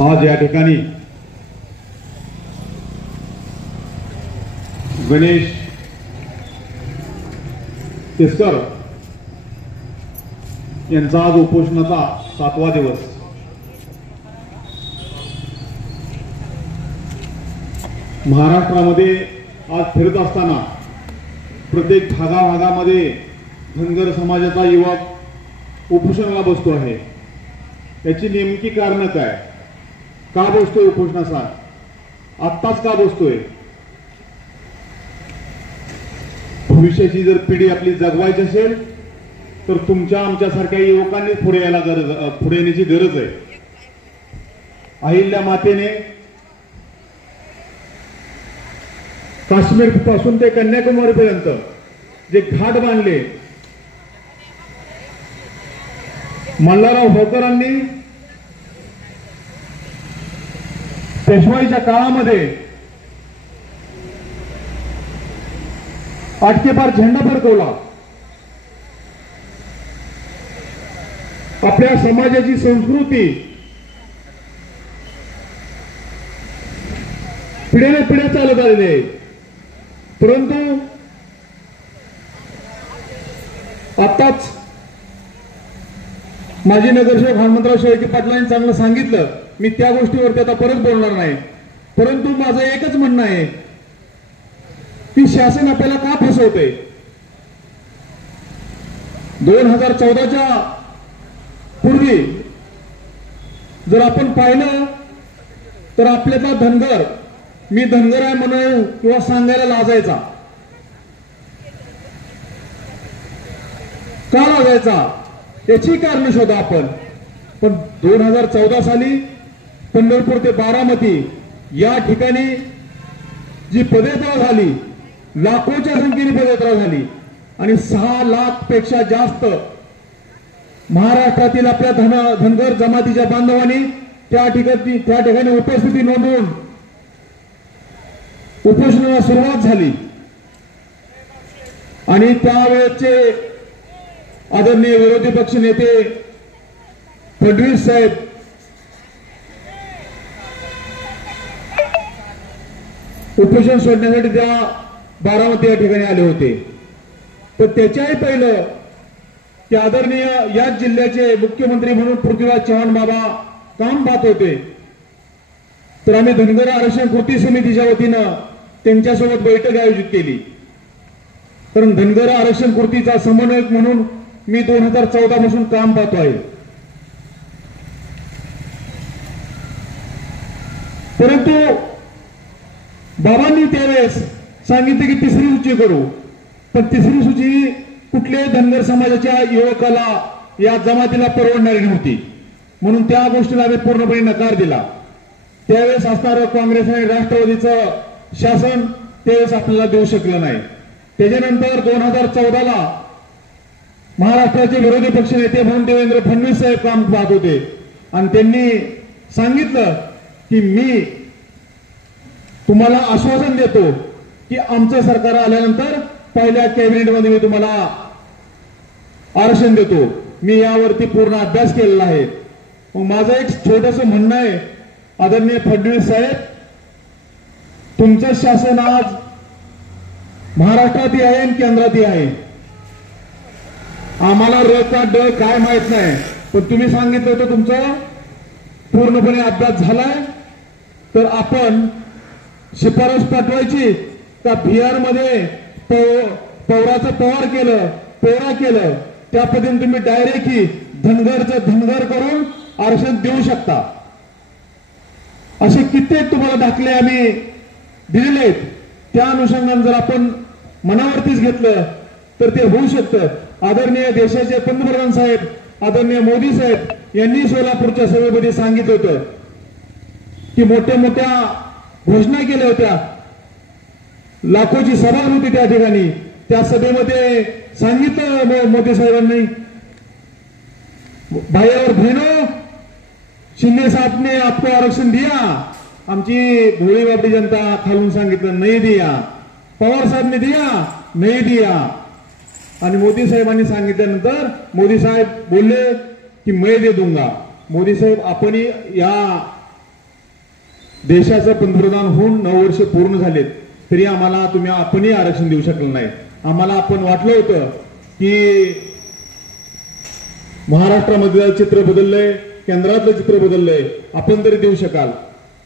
आज या ठिकाणी गणेश केसकर यांचा आज उपोषणाचा 7वा दिवस। महाराष्ट्रामध्ये आज फिरत असताना प्रत्येक भागाभागामध्ये धनगर समाजाचा युवक उपोषणाला बसतो आहे। याची नेमकी कारण काय? का बसतोय उपोषणाचा? आत्ताच का बसतोय? भविष्याची जर पिढी आपली जगवायची असेल तर तुमच्या आमच्यासारख्या युवकांनी पुढे येण्याची गरज आहे। अहिल्या मातेने काश्मीर पासून ते कन्याकुमारी पर्यंत जे घाट बांधले, मल्हारराव होळकरांनी पेशवाईच्या काळामध्ये आटकेपार झेंडा फडकवला। आपल्या समाजाची संस्कृती पिढ्याने पिढ्या चालत आलेली आहे, परंतु आताच माजी नगरसेवक हनुमंतराव शेळके पाटलांनी चांगलं सांगितलं, मी त्या गोष्टीवरती आता परत बोलणार नाही। परंतु माझं एकच म्हणणं आहे की शासन आपल्याला का फसवते? 2014च्या पूर्वी जर आपण पाहिलं तर आपल्याला धनगर, मी धनगर आहे म्हणून किंवा सांगायला लाजायचा। का लाजायचा? याची कारण शोधा आपण। पण 2014 साली पंढरपूर ते बारामती या ठिकाणी जी पदयात्रा झाली, लाखोच्या संख्येने पदयात्रा झाली आणि 6 लाख पेक्षा जास्त महाराष्ट्रातील आपल्या धनगर जमातीच्या बांधवांनी त्या ठिकाणी उपस्थिती नोंदवून उपोषणाला सुरुवात झाली। आणि त्यावेळेचे आदरणीय विरोधी पक्ष नेते फडणवीस साहेब उपोषण सोडण्यासाठी त्या बारामती या ठिकाणी आले होते। तर त्याच्याही पहिलं की आदरणीय याच जिल्ह्याचे मुख्यमंत्री म्हणून पृथ्वीराज चव्हाण बाबा काम पाहत होते। तर आम्ही धनगर आरक्षण कृती समितीच्या वतीनं त्यांच्यासोबत बैठक आयोजित केली। कारण धनगर आरक्षण कृतीचा समन्वयक म्हणून मी 2014 पासून काम पाहतो आहे। परंतु बाबांनी त्यावेळेस सांगितले की 3री सूची करू, पण 3री सूची कुठल्याही धनगर समाजाच्या युवकाला या जमातीला परवडणारी नव्हती, म्हणून त्या गोष्टीला आम्ही पूर्णपणे नकार दिला। त्यावेळेस असणारं काँग्रेस आणि राष्ट्रवादीचं शासन त्यावेळेस आपल्याला देऊ शकलं नाही। त्याच्यानंतर 2014ला महाराष्ट्राचे विरोधी पक्ष नेते म्हणून देवेंद्र फडणवीस साहेब काम पाहत होते आणि त्यांनी सांगितलं की मी तुम्हाला आश्वासन देतो की आमचं सरकार आल्यानंतर पहिल्या कॅबिनेटमध्ये मी तुम्हाला आरक्षण देतो। मी यावरती पूर्ण अभ्यास केलेला आहे। मग माझं एक छोटंसं म्हणणं आहे, आदरणीय फडणवीस साहेब, तुमचं शासन आज महाराष्ट्रातही आहे आणि केंद्रातही आहे। आम्हाला र का ड काय माहित नाही, पण तुम्ही सांगितलं होतं तुमचं पूर्णपणे अभ्यास झालाय, तर आपण शिफारस पाठवायची का बिहारमध्ये पवाराचं पवार केलं, पोरा केलं, त्या पद्धतीने तुम्ही डायरेक्टली धनगरचं धनगर करून आरक्षण देऊ शकता। असे कित्येक तुम्हाला दाखले आम्ही दिलेले आहेत। त्या अनुषंगाने जर आपण मनावरतीच घेतलं तर ते होऊ शकतं। आदरणीय देशाचे पंतप्रधान साहेब, आदरणीय मोदी साहेब यांनी सोलापूरच्या सभेमध्ये सांगितलं होतं की मोठ्या मोठ्या घोषणा केल्या होत्या, लाखोची सभा होती त्या ठिकाणी। त्या सभेमध्ये सांगितलं मोदी साहेबांनी, भाई और बहनों, शिंदे साहब ने आपको आरक्षण दिया, आमची भोळी बापडी जनता खालून सांगितलं नाही दिया, पवार साहेब ने दिया नहीं दिया। आणि मोदी साहेबांनी सांगितल्यानंतर मोदी साहेब बोलले की मैं दे दूंगा। मोदी साहेब आपण या देशाचं पंतप्रधान होऊन 9 वर्ष पूर्ण झालेत तरी आम्हाला तुम्ही आपणही आरक्षण देऊ शकलं नाही. आम्हाला आपण वाटलं होतं की महाराष्ट्रामध्ये चित्र बदललंय, केंद्रातलं चित्र बदललंय, आपण तरी देऊ शकाल,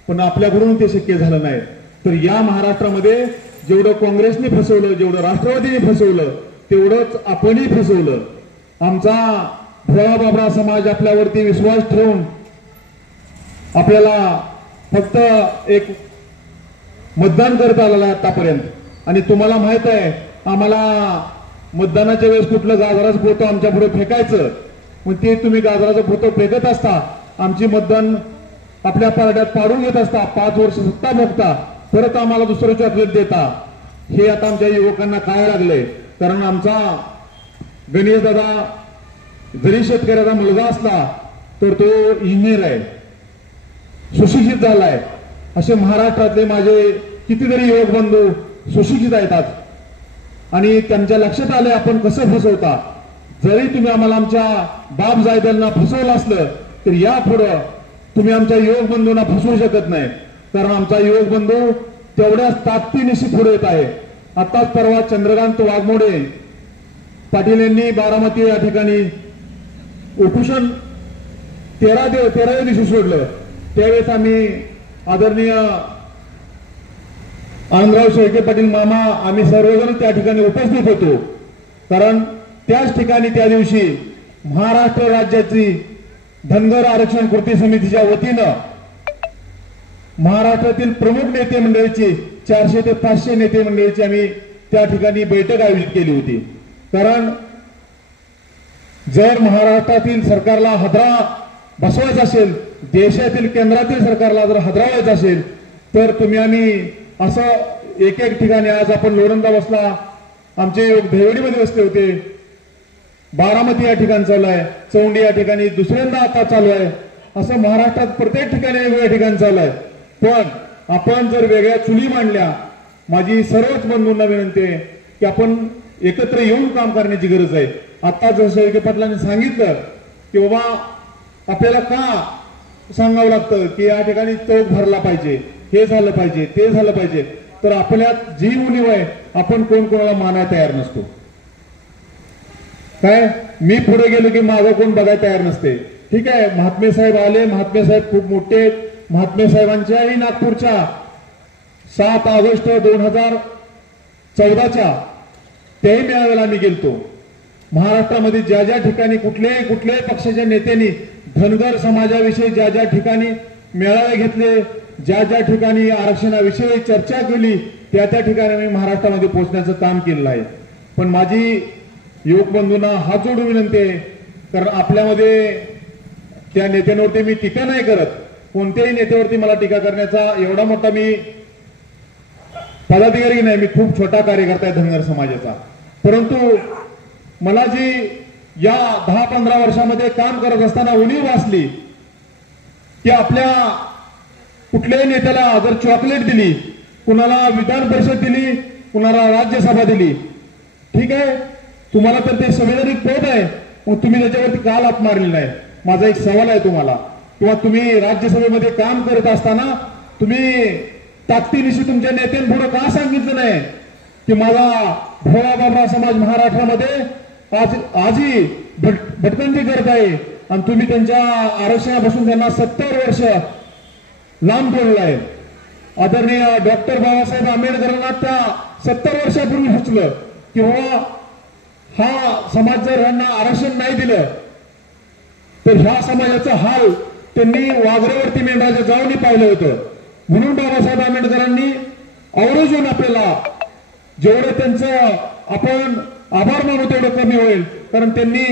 पण आपल्याकडून ते शक्य झालं नाही. तर या महाराष्ट्रामध्ये जेवढं काँग्रेसने फसवलं, जेवढं राष्ट्रवादीने फसवलं, तेवढंच आपणही फसवलं. आमचा भोळा बाबरा समाज आपल्यावरती विश्वास ठेवून आपल्याला फक्त एक मतदान करत आलेला आहे आतापर्यंत. आणि तुम्हाला माहित आहे आम्हाला मतदानाच्या वेळेस कुठलं गाजराचं फोटो आमच्या पुढे फेकायचं, मग ते तुम्ही गाजराचं फोटो फेकत असता, आमची मतदान आपल्या पारड्यात पाडून घेत असता, 5 वर्ष सत्ता भोगता, परत आम्हाला दुसरं चॉकलेट देता. हे आता आमच्या युवकांना काय लागलंय. कारण आमचा गणेश दादा जरी शेतकऱ्याचा मुलगा असला तर तो इंजिनियर आहे, सुशिक्षित झालाय. असे महाराष्ट्रातले माझे कितीतरी युवक बंधू सुशिक्षित आहेत आज, आणि त्यांच्या लक्षात आले आपण कसं फसवता. जरी तुम्ही आम्हाला आमच्या बाप जायदलना फसवलं असलं तर यापुढं तुम्ही आमच्या युवक बंधूंना फसवू शकत नाही. कारण आमचा युवक बंधू तेवढ्याच ताकदीनिशी पुढे येत आहे. आताच परवा चंद्रकांत वाघमोडे पाटील यांनी बारामती या ठिकाणी उपोषण 13व्या दिवशी सोडलं. त्यावेळेस आम्ही आदरणीय आनंदराव शेळके पाटील मामा आम्ही सर्वजण त्या ठिकाणी उपस्थित होतो. कारण त्याच ठिकाणी त्या दिवशी महाराष्ट्र राज्याची धनगर आरक्षण कृती समितीच्या वतीनं महाराष्ट्रातील प्रमुख नेते मंडळीची 400 ते 500 नेते मंडळीची आम्ही त्या ठिकाणी बैठक आयोजित केली होती. कारण जर महाराष्ट्रातील सरकारला हादरा बसवायचा असेल, देशातील केंद्रातील सरकारला जर हादरावायचं असेल तर तुम्ही आम्ही असं एक ठिकाणी, आज आपण लोणंदा बसला, आमचे देवडीमध्ये बसले होते, बारामती या ठिकाणी चालू आहे, चौंडी या ठिकाणी दुसऱ्यांदा आता चालू आहे, असं महाराष्ट्रात प्रत्येक ठिकाणी वेगवेगळ्या ठिकाणी चालू आहे. पण आपण जर वेगळ्या चुली मांडल्या, माझी सर्वच बंधूंना विनंती आहे की आपण एकत्र येऊन काम करण्याची गरज आहे. आता जसं शेळके पाटलांनी सांगितलं की बाबा आपल्याला का सांगावं लागतं की या ठिकाणी चौक भरला पाहिजे, हे झालं पाहिजे, ते झालं पाहिजे, तर आपल्यात जी उणीव आहे आपण कोण कोणाला मानायला तयार नसतो. काय मी पुढे गेलो की मागं कोण बघायला तयार नसते. ठीक आहे, महात्मे साहेब आले, महात्मे साहेब खूप मोठे, महात्मे साहेबांच्याही नागपूरच्या 7 ऑगस्ट 2014च्या त्याही मेळाव्याला आम्ही गेलतो. महाराष्ट्रामध्ये ज्या ज्या ठिकाणी कुठल्याही पक्षाच्या नेत्यांनी धनगर समाजाविषयी ज्या ज्या ठिकाणी मेळावे घेतले, ज्या ज्या ठिकाणी आरक्षणाविषयी चर्चा केली, त्या त्या ठिकाणी मी महाराष्ट्रामध्ये पोहोचण्याचं काम केलेलं आहे. पण माझी युवक बंधूंना हात जोडून विनंती आहे, कारण आपल्यामध्ये त्या नेत्यांवरती मी टीका नाही करत, कोणत्याही नेत्यावरती मला टीका करण्याचा एवढा मोठा मी पदाधिकारी नाही, मी खूप छोटा कार्यकर्ता आहे धनगर समाजाचा. परंतु मला जी या 10-15 वर्षामध्ये काम करत असताना उणीव भासली की आपल्या कुठल्याही नेत्याला जर चॉकलेट दिली, कुणाला विधान परिषद दिली, कुणाला राज्यसभा दिली, ठीक आहे, तुम्हाला तर ते संवैधानिक पद आहे, मग तुम्ही त्याच्यावरती का लाथ मारली नाही. माझा एक सवाल आहे तुम्हाला, किंवा तुम्ही राज्यसभेमध्ये काम करत असताना तुम्ही ताकदीनिशी तुमच्या नेत्यांपुढे का सांगितलं नाही की माझा भोळा बाबरा समाज महाराष्ट्रामध्ये आजही भटकंती करत आहे, आणि तुम्ही त्यांच्या आरक्षणापासून त्यांना 70 वर्ष लांब ठेवलं आहे. आदरणीय डॉक्टर बाबासाहेब आंबेडकरांना त्या 70 वर्षापूर्वी सुचलं की बाबा हा समाज जर यांना आरक्षण नाही दिलं तर ह्या समाजाचा हाल त्यांनी वाघरेवरती मेंढराच्या जाऊनी पाहिलं होतं. म्हणून बाबासाहेब आंबेडकरांनी आवर्जून आपल्याला जेवढं त्यांचं आपण आभार मानू तेवढं कमी होईल, कारण त्यांनी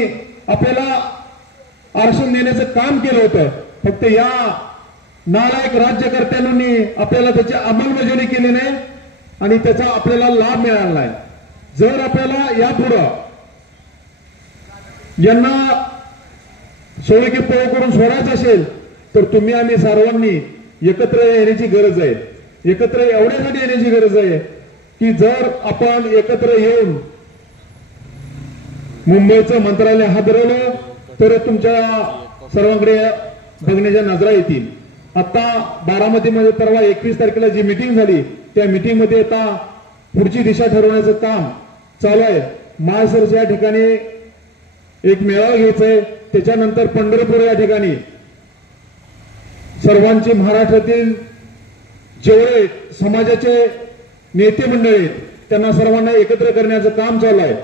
आपल्याला आरक्षण देण्याचं काम केलं होतं. फक्त या नालायक राज्यकर्त्यांनी आपल्याला त्याची अंमलबजावणी केली नाही आणि त्याचा आपल्याला लाभ मिळाला नाही. जर आपल्याला यापुढं यांना सोळके पळ करून सोडायचं असेल तर तुम्ही आम्ही सर्वांनी एकत्र येण्याची गरज आहे. एकत्र एवढ्यासाठी येण्याची गरज आहे की जर आपण एकत्र येऊन मुंबईचं मंत्रालय हादरवलं तर तुमच्या सर्वांकडे बघण्याच्या नजरा येतील. आता बारामतीमध्ये परवा 21 तारखेला जी मीटिंग झाली त्या मीटिंग मध्ये आता पुढची दिशा ठरवण्याचं काम चालू आहे. महासरच्या या ठिकाणी एक मेळावा घ्यायचा आहे. त्याच्यानंतर पंढरपूर या ठिकाणी सर्वांचे महाराष्ट्रातील जेवढे समाजाचे नेते मंडळी आहेत त्यांना सर्वांना एकत्र करण्याचं काम चालू आहे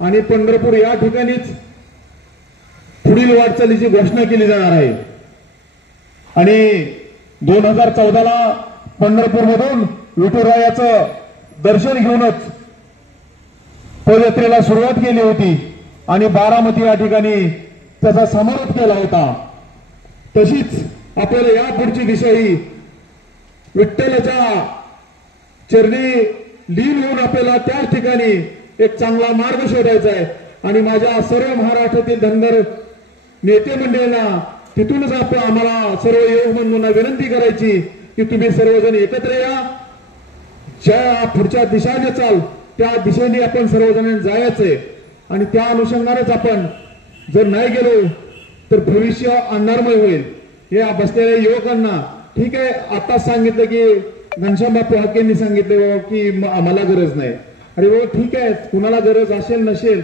आणि पंढरपूर या ठिकाणीच पुढील वाटचालीची घोषणा केली जाणार आहे. आणि 2014ला पंढरपूरमधून विठुरायाचं दर्शन घेऊनच पदयात्रेला सुरुवात केली होती आणि बारामती या ठिकाणी त्याचा समारोप केला होता. तशीच आपल्याला या पुढची दिशा ही विठ्ठलाच्या चरणी लीन होऊन आपल्याला त्याच ठिकाणी एक चांगला मार्ग शोधायचा आहे. आणि माझ्या सर्व महाराष्ट्रातील धनगर नेते मंडळींना तिथूनच आपण आम्हाला सर्व योग बंधूंना विनंती करायची की तुम्ही सर्वजण एकत्र या. ज्या पुढच्या दिशेने चाल त्या दिशेने आपण सर्वजण जायचंय आणि त्या अनुषंगानेच आपण जर नाही गेलो तर भविष्य अंधारमय होईल. हे बसलेल्या युवकांना ठीक आहे आताच सांगितलं की घनश्याम बापू हाकेंनी सांगितलं बाबा की आम्हाला गरज नाही. अरे बाबा ठीक आहे कुणाला गरज असेल नसेल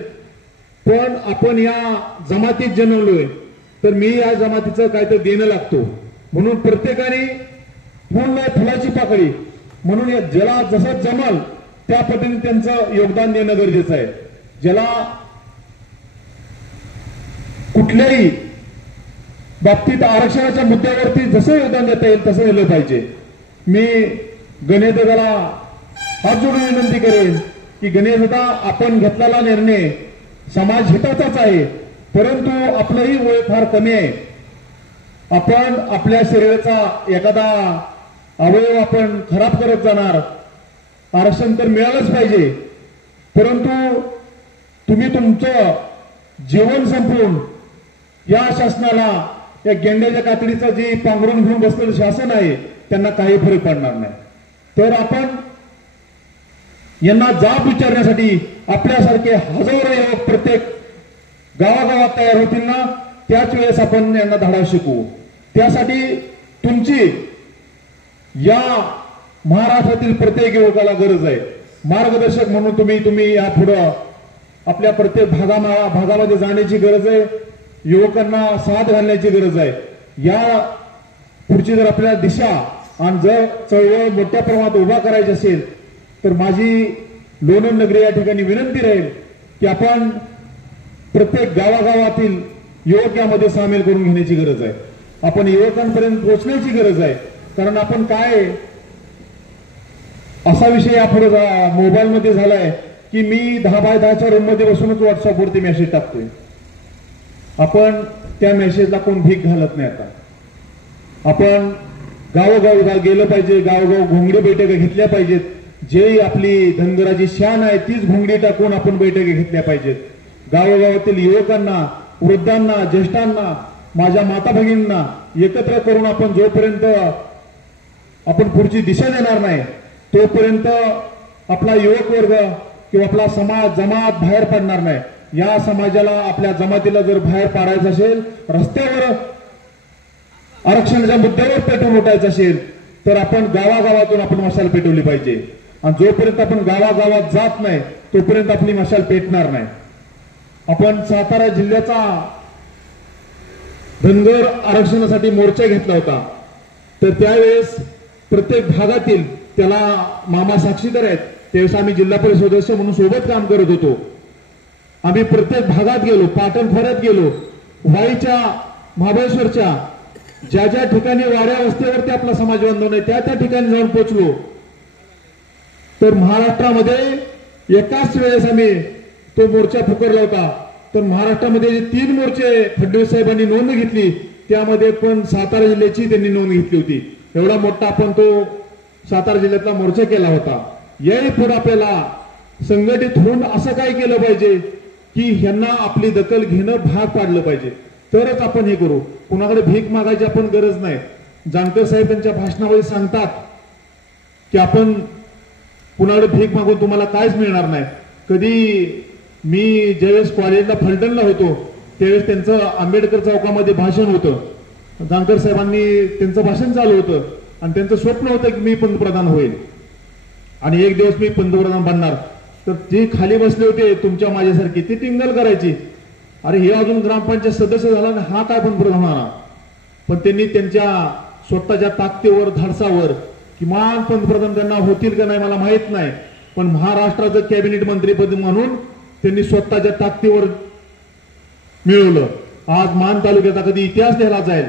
पण आपण या जमातीत जन्मलोय तर मी या जमातीचं काहीतरी देणं लागतो. म्हणून प्रत्येकाने फुल नाही फुलाची पाकळी म्हणून ज्याला जसं जमल त्या पद्धतीने त्यांचं योगदान देणं गरजेचं आहे. ज्याला कुठल्याही बाबतीत आरक्षणाच्या मुद्द्यावरती जसं योगदान देता येईल तसं दिलं पाहिजे. मी गणेश दादाला हात जोडून विनंती करेन की गणेश दादा आपण घेतलेला निर्णय समाज हिताचाच आहे परंतु आपलंही वय फार कमी आहे. आपण आपल्या शरीराचा एखादा अवयव आपण खराब करत जाणार. आरक्षण तर मिळालंच पाहिजे परंतु तुम्ही तुमचं जीवन संपवून या शासनाला या गेंड्याच्या कातडीचं जी पांघरून घेऊन बसलेलं शासन आहे त्यांना काही फरक पडणार नाही. तर आपण यांना जाब विचारण्यासाठी आपल्यासारखे हजारो युवक प्रत्येक गावागावात तयार होतील ना त्याच वेळेस आपण यांना धडा शिकवू. त्यासाठी तुमची या महाराष्ट्रातील प्रत्येक युवकाला गरज आहे. मार्गदर्शक म्हणून तुम्ही या पुढं आपल्या प्रत्येक भागामध्ये जाण्याची गरज आहे. युवकांना साथ घालण्याची गरज आहे. या पुढची जर आपल्याला दिशा आणि जर चळवळ मोठ्या प्रमाणात उभा करायची असेल तर माझी लोणंद नगरी या ठिकाणी विनंती राहील की आपण प्रत्येक गावागावातील युवक यामध्ये सामील करून घेण्याची गरज आहे. आपण युवकांपर्यंत पोहोचण्याची गरज आहे. कारण आपण काय असा विषय यापुढे मोबाईलमध्ये झालाय की मी 10x10च्या रूम मध्ये बसूनच व्हॉट्सअपवरती मेसेज टाकतोय. आपण त्या मेसेजला कोण भीक घालत नाही. आता आपण गावोगाव गेलं पाहिजे. गावोगाव घोंगडी बैठका घेतल्या पाहिजेत. जे आपली धनगराची शान आहे तीच घोंगडी टाकून आपण बैठकी घेतल्या पाहिजेत. गावोगावातील युवकांना वृद्धांना ज्येष्ठांना माझ्या माता भगिनींना एकत्र करून आपण जोपर्यंत आपण पुढची दिशा देणार नाही तोपर्यंत आपला युवक वर्ग किंवा आपला समाज जमात बाहेर पडणार नाही. या समाजाला आपल्या जमातीला जर बाहेर पाडायचं असेल रस्त्यावर आरक्षणाच्या मुद्द्यावर पेटवून उठायचं असेल तर आपण गावागावातून आपण मशाल पेटवली पाहिजे. आणि जोपर्यंत आपण गावागावात जात नाही तोपर्यंत आपली मशाल पेटणार नाही. आपण सातारा जिल्ह्याचा धनगर आरक्षणासाठी मोर्चा घेतला होता तर त्यावेळेस प्रत्येक भागातील त्याला मामा साक्षीदार आहेत. त्यावेळेस आम्ही जिल्हा परिषद सदस्य म्हणून सोबत काम करत होतो. आम्ही प्रत्येक भागात गेलो. पाटण खोऱ्यात गेलो. वाईच्या महाबळेश्वरच्या ज्या ज्या ठिकाणी वाड्या वस्तीवरती आपला समाज बांधव नाही त्या ठिकाणी जाऊन पोहोचलो. तर महाराष्ट्रामध्ये एकाच वेळेस आम्ही तो मोर्चा फुकरला होता. तर महाराष्ट्रामध्ये जे 3 मोर्चे फडणवीस साहेबांनी नोंद घेतली त्यामध्ये पण सातारा जिल्ह्याची त्यांनी नोंद घेतली होती. एवढा मोठा आपण तो सातारा जिल्ह्यातला मोर्चा केला होता. याही पुढे आपल्याला संघटित होऊन असं काय केलं पाहिजे की ह्यांना आपली दखल घेणं भाग पाडलं पाहिजे. तरच आपण हे करू. कुणाकडे भीक मागायची आपण गरज नाही. जानकर साहेब त्यांच्या भाषणामध्ये सांगतात की आपण कुणाकडे भीक मागून तुम्हाला काहीच मिळणार नाही. कधी मी ज्यावेळेस कॉलेजला फलटणला होतो त्यावेळेस त्यांचं आंबेडकर चौकामध्ये भाषण होतं जानकर साहेबांनी त्यांचं भाषण चालू होतं आणि त्यांचं स्वप्न होतं की मी पंतप्रधान होईल आणि एक दिवस मी पंतप्रधान बनणार. तर जे खाली बसले होते तुमच्या माझ्यासारखी ते टिंगल करायची, अरे हे अजून ग्रामपंचायत सदस्य झाला आणि हा काय पंतप्रधान होणार. पण त्यांनी त्यांच्या स्वतःच्या ताकदीवर धाडसावर किमान पंतप्रधान त्यांना होतील का नाही मला माहित नाही, पण महाराष्ट्राचं कॅबिनेट मंत्रीपद म्हणून त्यांनी स्वतःच्या ताकदीवर मिळवलं. आज मान तालुक्याचा कधी इतिहास लिहिला जाईल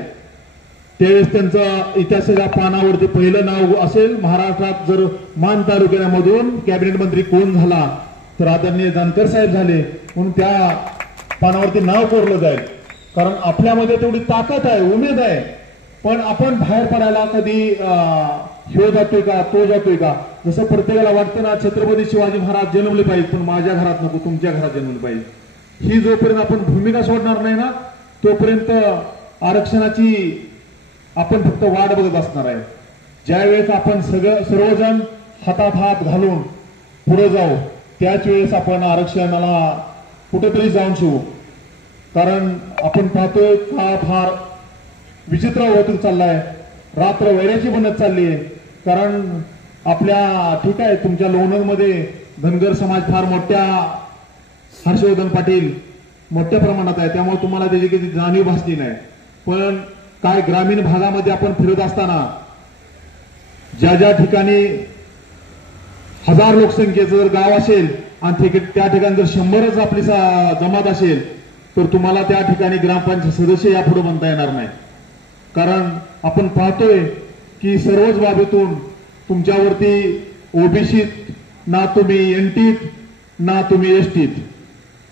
त्यावेळेस त्यांचं इतिहासाच्या पानावरती पहिलं नाव असेल. महाराष्ट्रात जर मान तालुक्यामधून कॅबिनेट मंत्री कोण झाला तर आदरणीय जानकर साहेब झाले, म्हणून त्या पानावरती नाव कोरलं जाईल. कारण आपल्यामध्ये तेवढी ताकद आहे, उमेद आहे, पण आपण बाहेर पडायला कधी ह्यो जातोय का तो जातोय का. जसं प्रत्येकाला वाटतं ना छत्रपती शिवाजी महाराज जन्मले पाहिजे पण माझ्या घरात नको तुमच्या घरात जन्मले पाहिजे, ही जोपर्यंत आपण भूमिका सोडणार नाही ना तोपर्यंत आरक्षणाची आपण फक्त वाट बघत असणार आहे. ज्यावेळेस आपण सर्वजण हातात हात घालून पुढे जाऊ त्याच वेळेस आपण आरक्षणाला कुठेतरी जाऊन शिवू. कारण आपण पाहतोय काळ फार विचित्र होत चाललाय, रात्र वैराची बनत चालली आहे. कारण आपल्या ठीक आहे तुमच्या लोणंदमध्ये धनगर समाज फार मोठ्या, हर्षवर्धन पाटील मोठ्या प्रमाणात आहे त्यामुळे तुम्हाला त्याची काही जाणीव भासली नाही. पण काय ग्रामीण भागामध्ये आपण फिरत असताना ज्या ज्या ठिकाणी 1000 लोकसंख्येचं जर गाव असेल आणि त्या ठिकाणी जर 100च आपली जमात असेल तर तुम्हाला त्या ठिकाणी ग्रामपंचायत सदस्य यापुढे बनता येणार नाही. कारण आपण पाहतोय की सर्वच बाबीतून तुमच्यावरती ओबीसीत ना तुम्ही एनटीत ना तुम्ही एसटीत.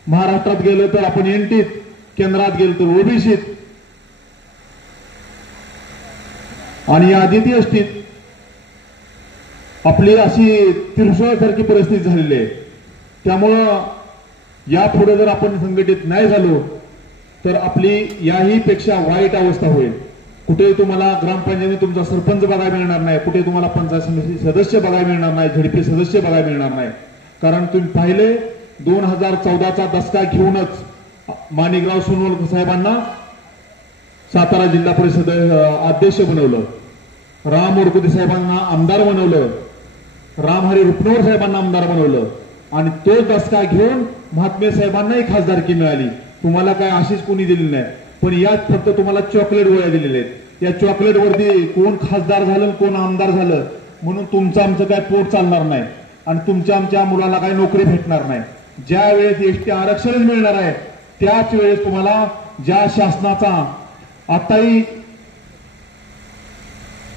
महाराष्ट्रात गेलं तर आपण एनटीत, केंद्रात गेलं तर ओबीसीत आणि यादीत एसटीत. आपली अशी तिरसोळसारखी परिस्थिती झालेली आहे. त्यामुळं यापुढे जर आपण संघटित नाही झालो तर आपली याही पेक्षा वाईट अवस्था होईल. कुठे तुम्हाला ग्रामपंचायतीने तुमचा सरपंच बघायला मिळणार नाही, कुठे तुम्हाला पंचायत समिती सदस्य बघायला मिळणार नाही, झडपी सदस्य बघायला मिळणार नाही. कारण तुम्ही पाहिले 2014चा दशका घेऊनच माणिकराव सोनवलकर साहेबांना सातारा जिल्हा परिषद अध्यक्ष बनवलं, राम ओडकुते साहेबांना आमदार बनवलं, रामहरी रुपनवर साहेबांना आमदार बनवलं आणि तोच दशका घेऊन महात्मे साहेबांनाही खासदारकी मिळाली. तुम्हाला काय आशीष कोणी दिली नाही, पण यात फक्त तुम्हाला चॉकलेट गोळ्या दिलेल्या आहेत. या चॉकलेट वरती कोण खासदार झालं कोण आमदार झालं म्हणून तुमचं आमचं काय पोट चालणार नाही आणि तुमच्या आमच्या मुलाला काय नोकरी भेटणार नाही. ज्या वेळेस एसटी आरक्षण मिळणार आहे त्याच वेळेस तुम्हाला ज्या शासनाचा आताही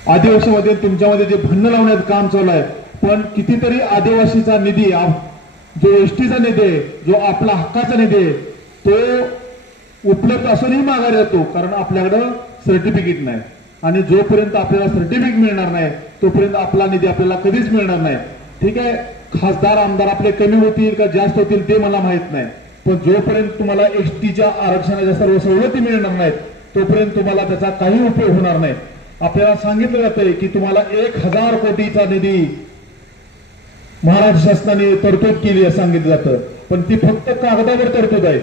आदिवासीमध्ये तुमच्यामध्ये जे भन्न लावण्याचं काम चालू आहे, पण कितीतरी आदिवासीचा निधी जो एसटीचा निधी आहे, जो आपला हक्काचा निधी आहे तो उपलब्ध असूनही माघारी येतो कारण आपल्याकडं सर्टिफिकेट नाही. आणि जोपर्यंत आपल्याला सर्टिफिकेट मिळणार नाही तोपर्यंत आपला निधी आपल्याला कधीच मिळणार नाही. ठीक आहे, खासदार आमदार आपले कमी होतील का जास्त होतील ते मला माहित नाही, पण जोपर्यंत तुम्हाला एसटीच्या आरक्षणाच्या सर्व सवलती मिळणार नाहीत तोपर्यंत तुम्हाला त्याचा काही उपयोग होणार नाही. आपल्याला सांगितलं जातंय की तुम्हाला 1000 कोटीचा निधी महाराष्ट्र शासनाने तरतूद केली आहे सांगितलं जातं, पण ती फक्त कागदावर तरतूद आहे.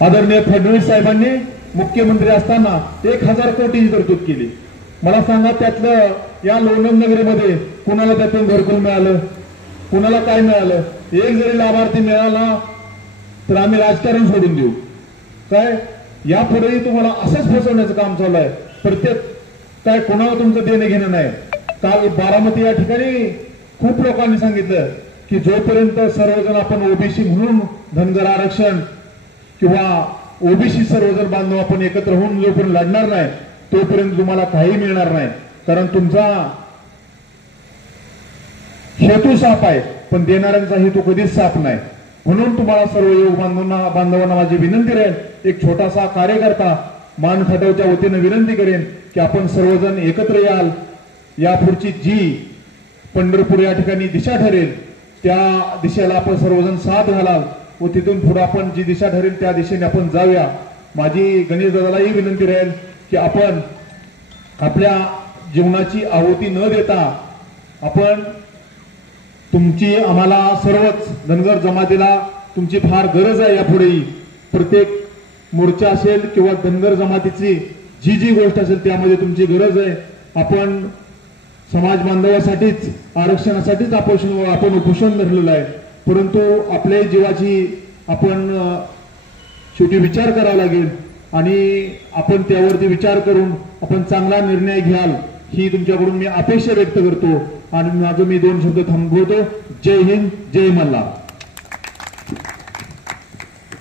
आदरणीय फडणवीस साहेबांनी मुख्यमंत्री असताना 1000 कोटीची तरतूद केली. मला सांगा त्यातलं या लोणंद नगरीमध्ये कुणाला त्यातून घरकुल मिळालं, कुणाला काय मिळालं? एक जरी लाभार्थी मिळाला तर आम्ही राजकारण सोडून देऊ काय? यापुढेही तुम्हाला असंच फसवण्याचं काम चालू आहे. प्रत्येक काय कोणाला तुमचं देणं घेणं नाही. काल बारामती या ठिकाणी खूप लोकांनी सांगितलं की जोपर्यंत सर्वजण आपण ओबीसी म्हणून धनगर आरक्षण किंवा ओबीसी सर्वजण बांधव आपण एकत्र होऊन जोपर्यंत लढणार नाही तोपर्यंत तुम्हाला काही मिळणार नाही. कारण तुमचा हेतू साफ आहे पण देणाऱ्यांचा हेतू कधीच साफ नाही. म्हणून तुम्हाला सर्व योग बांधवांना माझी विनंती राहील, एक छोटासा कार्यकर्ता मान खटावच्या वतीने विनंती करेन की आपण सर्वजण एकत्र याल. यापुढची जी पंढरपूर या ठिकाणी दिशा ठरेल त्या दिशेला आपण सर्वजण साथ घालाल व तिथून पुढे आपण जी दिशा ठरेल त्या दिशेने आपण जाऊया. माझी गणेश दादालाही विनंती राहील की आपण आपल्या जीवनाची आहुती न देता आपण तुमची आम्हाला सर्वच धनगर जमातीला तुमची फार गरज आहे. यापुढेही प्रत्येक मोर्चा असेल किंवा धनगर जमातीची जी जी गोष्ट असेल त्यामध्ये तुमची गरज आहे. आपण समाज बांधवासाठीच आरक्षणासाठीच आपण उपोषण धरलेलं आहे. परंतु आपल्या जीवाची आपण शेवटी विचार करावा लागेल आणि आपण त्यावरती विचार करून आपण चांगला निर्णय घ्याल ही तुमच्याकडून मी अपेक्षा व्यक्त करतो आणि माझं मी 2 शब्द थांबवतो. जय हिंद, जय मल्हार.